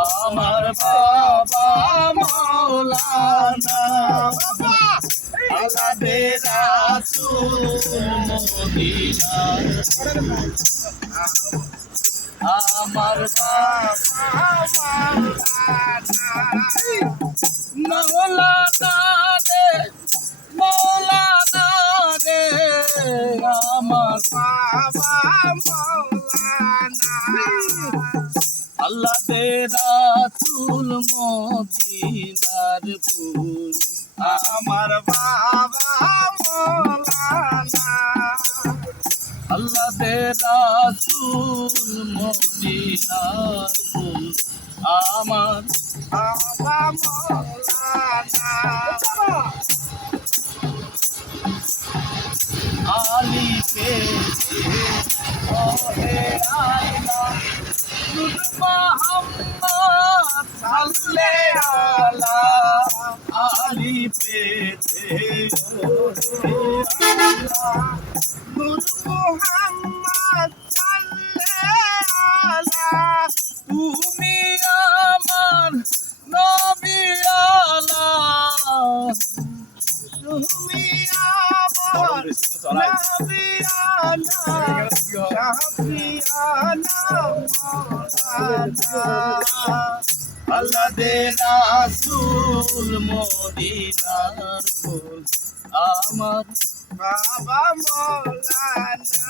আমার বাবা মাওলানা আলাদে রাসূল মদিনার আমার বাবা মাওলানা রে মাওলানা রে আমার বাবা মাওলানা আল্লাহ দে রাসূল মদিনার ফুল আমার বাবা মাওলানা আল্লাহ দে রাসূল মদিনার ফুল আমার বাবা মাওলানা আলী কে ওহে আল্লাহ নূর মুহাম্মদ সাল্লাল্লাহু আলা আলী পেতে ওহে আল্লাহ নূর মুহাম্মদ সাল্লাল্লাহু আলা তুমি আমার নবী আলা তুমি আমার নবী আলা আল্লাহ দে রাসূল মদিনার ফুল আমার বাবা মাওলানা